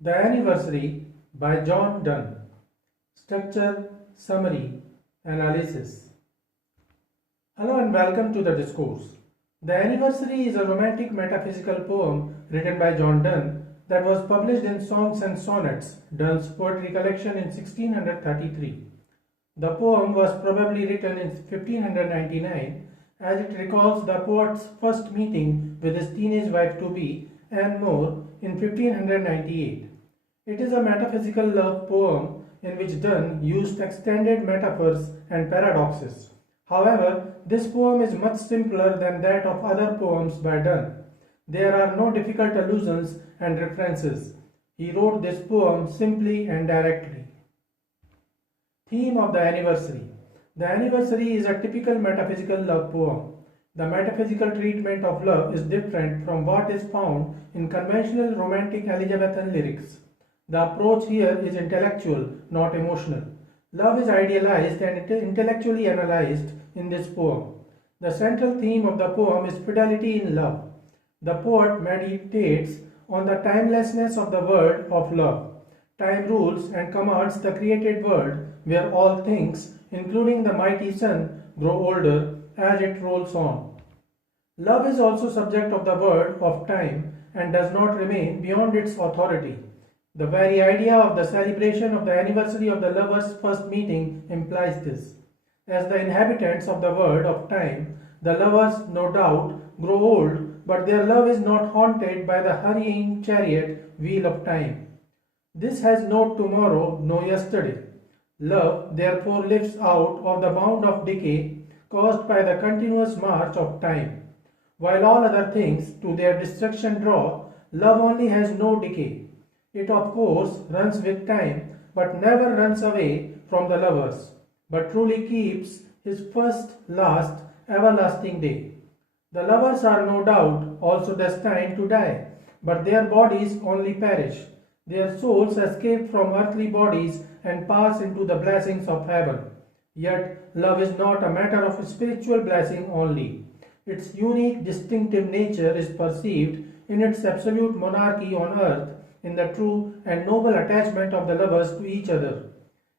The Anniversary by John Donne. Structure, Summary, Analysis. Hello and welcome to the discourse. The Anniversary is a romantic metaphysical poem written by John Donne that was published in Songs and Sonnets, Donne's poetry collection in 1633. The poem was probably written in 1599 as it recalls the poet's first meeting with his teenage wife-to-be Anne More in 1598. It is a metaphysical love poem in which Donne used extended metaphors and paradoxes. However, this poem is much simpler than that of other poems by Donne. There are no difficult allusions and references. He wrote this poem simply and directly. Theme of the Anniversary. The Anniversary is a typical metaphysical love poem. The metaphysical treatment of love is different from what is found in conventional romantic Elizabethan lyrics. The approach here is intellectual, not emotional. Love is idealized and intellectually analyzed in this poem. The central theme of the poem is fidelity in love. The poet meditates on the timelessness of the word of love. Time rules and commands the created world where all things, including the mighty sun, grow older as it rolls on. Love is also subject of the word of time and does not remain beyond its authority. The very idea of the celebration of the anniversary of the lovers' first meeting implies this. As the inhabitants of the world of time, the lovers, no doubt, grow old, but their love is not haunted by the hurrying chariot wheel of time. This has no tomorrow, no yesterday. Love, therefore, lives out of the bound of decay caused by the continuous march of time. While all other things to their destruction draw, love only has no decay. It of course runs with time, but never runs away from the lovers, but truly keeps his first, last, everlasting day. The lovers are no doubt also destined to die, but their bodies only perish. Their souls escape from earthly bodies and pass into the blessings of heaven. Yet love is not a matter of spiritual blessing only. Its unique distinctive nature is perceived in its absolute monarchy on earth, in the true and noble attachment of the lovers to each other.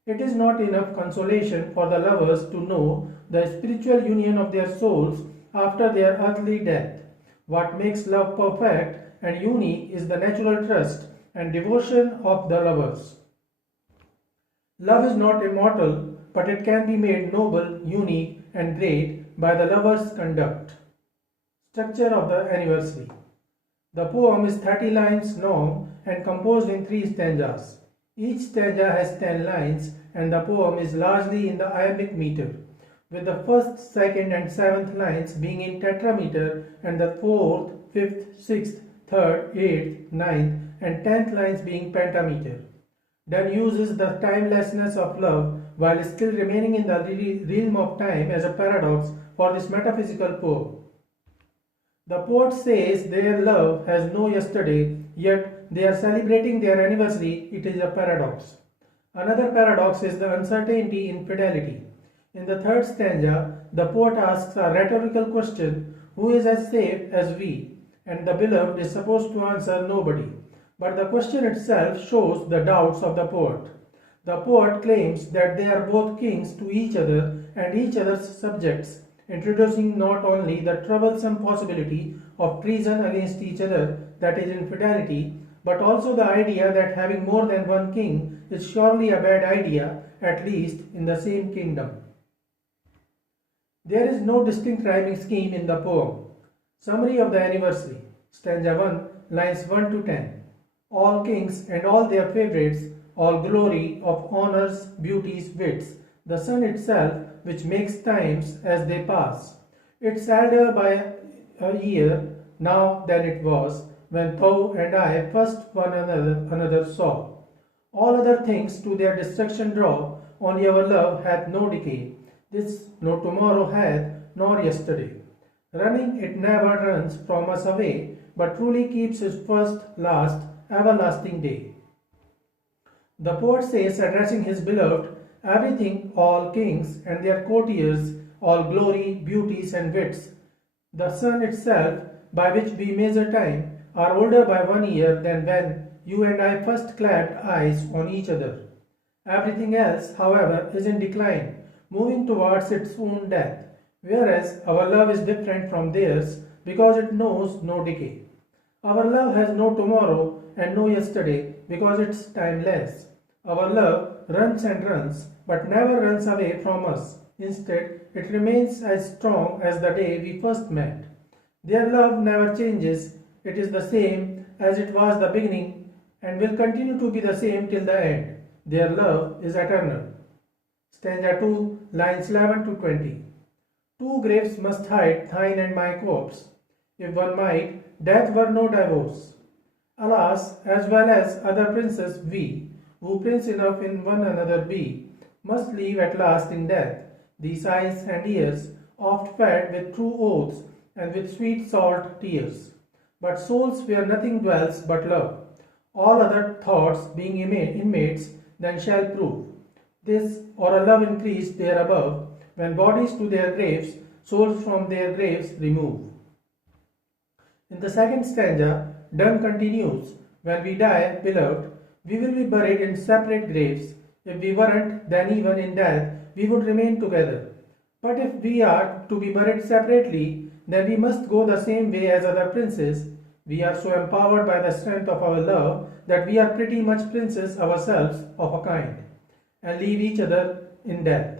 It is not enough consolation for the lovers to know the spiritual union of their souls after their earthly death. What makes love perfect and unique is the natural trust and devotion of the lovers. Love is not immortal, but it can be made noble, unique, and great by the lover's conduct. Structure of the Anniversary. The poem is 30 lines long and composed in 3 stanzas. Each stanza has 10 lines and the poem is largely in the iambic meter, with the first, second and seventh lines being in tetrameter and the fourth, fifth, sixth, third, eighth, ninth and 10th lines being pentameter. Donne uses the timelessness of love while still remaining in the realm of time as a paradox for this metaphysical poem. The poet says their love has no yesterday, yet they are celebrating their anniversary. It is a paradox. Another paradox is the uncertainty in fidelity. In the third stanza, the poet asks a rhetorical question, who is as safe as we? And the beloved is supposed to answer nobody. But the question itself shows the doubts of the poet. The poet claims that they are both kings to each other and each other's subjects, introducing not only the troublesome possibility of treason against each other, that is infidelity, but also the idea that having more than one king is surely a bad idea, at least in the same kingdom. There is no distinct rhyming scheme in the poem. Summary of the Anniversary. Stanza 1, lines 1 to 10. All kings and all their favorites, all glory of honors, beauties, wits, the sun itself, which makes times as they pass. It's elder by a year now than it was, when thou and I first one another saw. All other things to their destruction draw, only our love hath no decay. This no tomorrow hath, nor yesterday. Running it never runs from us away, but truly keeps his first, last, everlasting day. The poet says, addressing his beloved, everything, all kings and their courtiers, all glory, beauties and wits, the sun itself, by which we measure time, are older by 1 year than when you and I first clapped eyes on each other. Everything else, however, is in decline, moving towards its own death, whereas our love is different from theirs because it knows no decay. Our love has no tomorrow and no yesterday because it's timeless. Our love runs and runs but never runs away from us. Instead, it remains as strong as the day we first met. Their love never changes, it is the same as it was the beginning and will continue to be the same till the end. Their love is eternal. Stanza 2, lines 11 to 20. Two graves must hide thine and my corpse. If one might, death were no divorce. Alas, as well as other princes we, who prince enough in one another be, must leave at last in death these eyes and ears, oft fed with true oaths and with sweet salt tears. But souls where nothing dwells but love, all other thoughts being inmates, then shall prove this or a love increased there above, when bodies to their graves, souls from their graves remove. In the second stanza, Donne continues, when we die, beloved, we will be buried in separate graves. If we weren't, then even in death, we would remain together. But if we are to be buried separately, then we must go the same way as other princes. We are so empowered by the strength of our love that we are pretty much princes ourselves of a kind, and leave each other in death.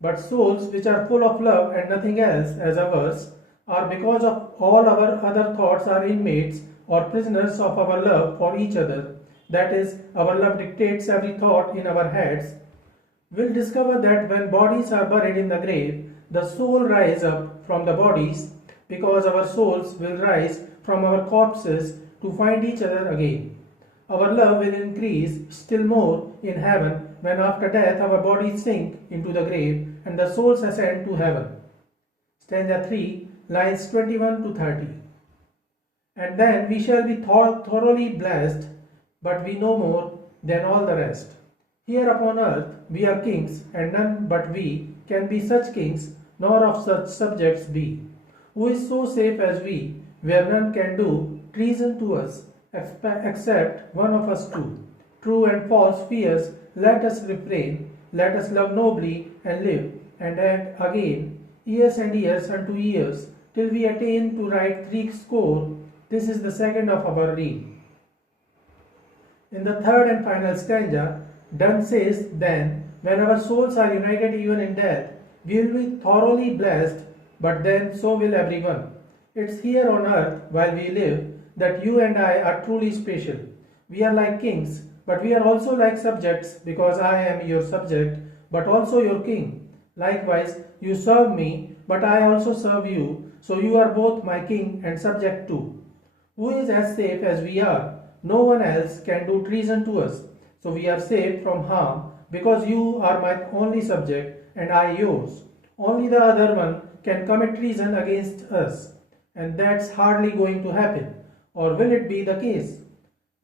But souls which are full of love and nothing else as ours are, because of all our other thoughts, are inmates or prisoners of our love for each other. That is, our love dictates every thought in our heads. We'll discover that when bodies are buried in the grave, the soul rise up from the bodies, because our souls will rise from our corpses to find each other again. Our love will increase still more in heaven when after death our bodies sink into the grave and the souls ascend to heaven. Stanza 3, lines 21 to 30. And then we shall be thoroughly blessed, but we no more than all the rest. Here upon earth we are kings, and none but we can be such kings, nor of such subjects be. Who is so safe as we, where none can do treason to us, except one of us two? True and false fears let us refrain, let us love nobly and live, and add again, years and years unto years, till we attain to write 60. This is the second of our reign. In the third and final stanza, Donne says, then, when our souls are united even in death, we will be thoroughly blessed, but then so will everyone. It's here on earth, while we live, that you and I are truly special. We are like kings, but we are also like subjects, because I am your subject, but also your king. Likewise, you serve me, but I also serve you, so you are both my king and subject too. Who is as safe as we are? No one else can do treason to us, so we are safe from harm, because you are my only subject and I yours. Only the other one can commit treason against us, and that's hardly going to happen, or will it be the case?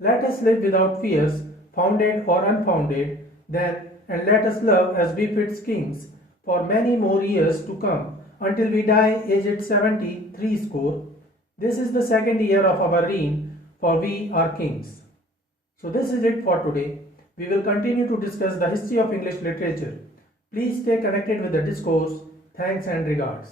Let us live without fears, founded or unfounded, then, and let us love as befits kings, for many more years to come, until we die aged 70. This is the second year of our reign, for we are kings. So this is it for today. We will continue to discuss the history of English literature. Please stay connected with the discourse. Thanks and regards.